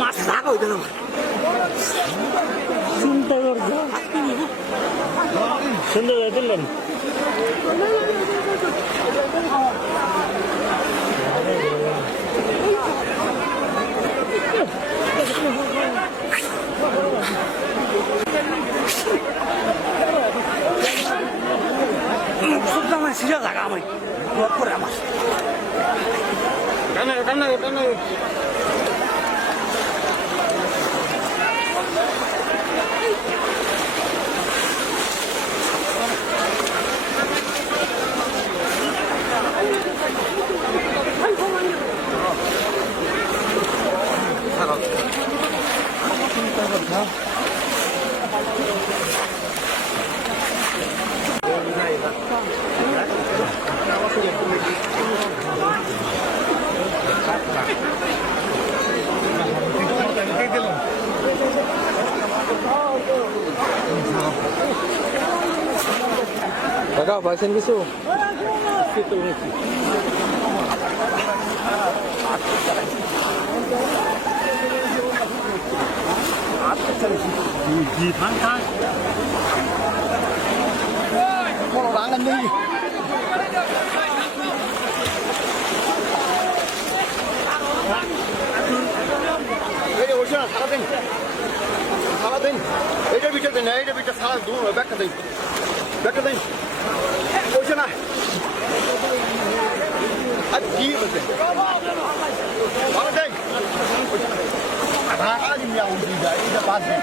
মাছ রাগ হয়ে গেল চিন্তা করবো সুন্দর দিলেন সিজা জায়গা আমি করে আমার Kakak, pasin কিছু সারাদিন এইটার ভিতরে দেন এইটার ভিতরে সারা দূর ব্যাগটা দিন বলছে না আর কি বলছে ভালো দেন এটা বাদ দিন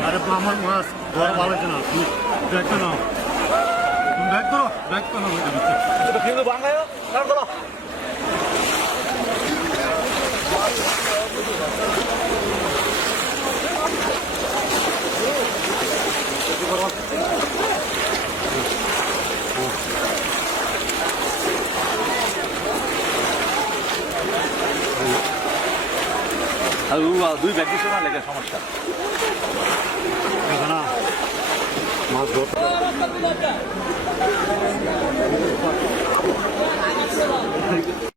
আরে আমার মাছ বড় ভালো আছে না দেখো না ব্যাগ করো কিন্তু বাংলায় কারণ করো দুই ব্যক্তি শোনা লেগে সমস্যা মাছ ধরতে